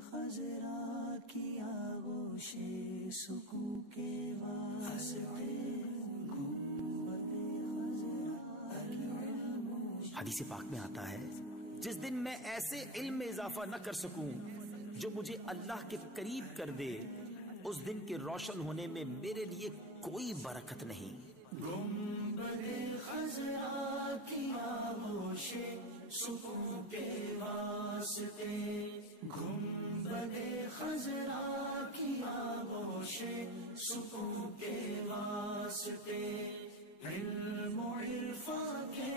خضرا کی آغوش سکون کے واسطے حدیث پاک میں آتا ہے جس دن میں ایسے علم میں اضافہ نہ کر سکوں جو مجھے اللہ کے قریب کر دے، اس دن کے روشن ہونے میں میرے لیے کوئی برکت نہیں۔ گنبد خضرا کی آغوش سکون کے واسطے، گنبد خضرا کی آغوش سکون کے واسطے، علم و عرفان کے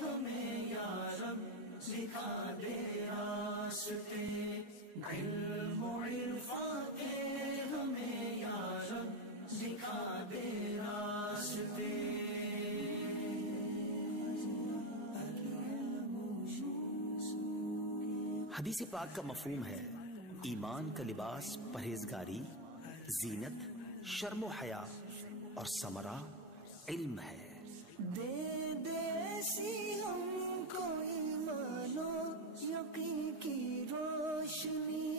ہمیں یا رب دکھا دے راستے، علم و عرفان کے ہمیں یا رب دکھا دے راستے۔ حدیث پاک کا مفہوم ہے ایمان کا لباس پرہیزگاری، زینت، شرم و حیا اور ثمرہ علم ہے۔ دے دے ایسی ہم کو ایمان و یقین کی روشنی،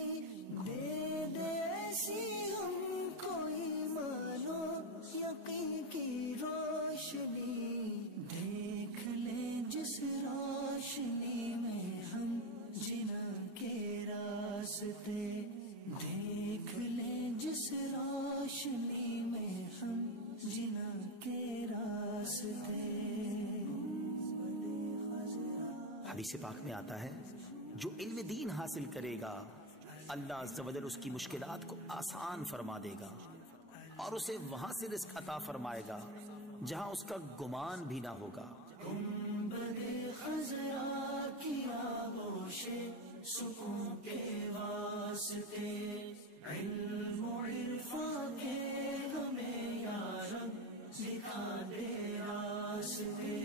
دے دے ایسی ہم کو ایمان و یقین کی روشنی، دیکھ لیں جس روشنی میں ہم جنا کے راستے، دیکھ لیں جس روشنی میں ہم جنا کے راستے۔ حدیث پاک میں آتا ہے جو علم دین حاصل کرے گا اللہ عز و جل اس کی مشکلات کو آسان فرما دے گا اور اسے وہاں سے رزق عطا فرمائے گا جہاں اس کا گمان بھی نہ ہوگا۔ گنبد خضرا کی آغوش سکون کے واسطے، علم و عرفان کے ہمیں یا رب دکھا دے راستے۔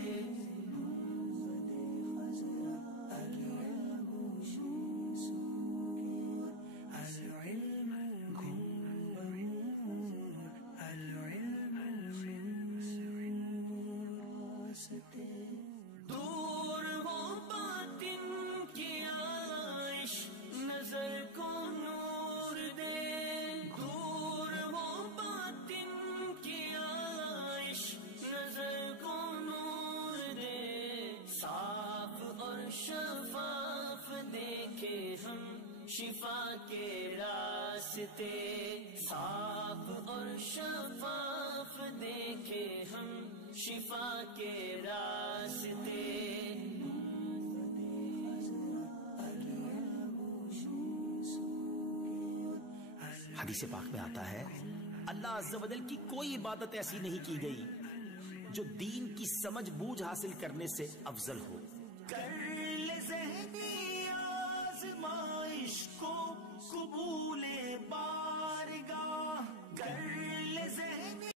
دور ہو باطن کی عائش نظر کو نور دے، دور ہو باطن کی عائش نظر کو نور دے، صاف اور شفاف دیکھے ہم شفا کے راستے، صاف اور شفاف دیکھے ہم شفا کے راستے۔ حدیث پاک میں آتا ہے اللہ عز و جل کی کوئی عبادت ایسی نہیں کی گئی جو دین کی سمجھ بوجھ حاصل کرنے سے افضل ہو۔ کر لے ذہنی آزمائش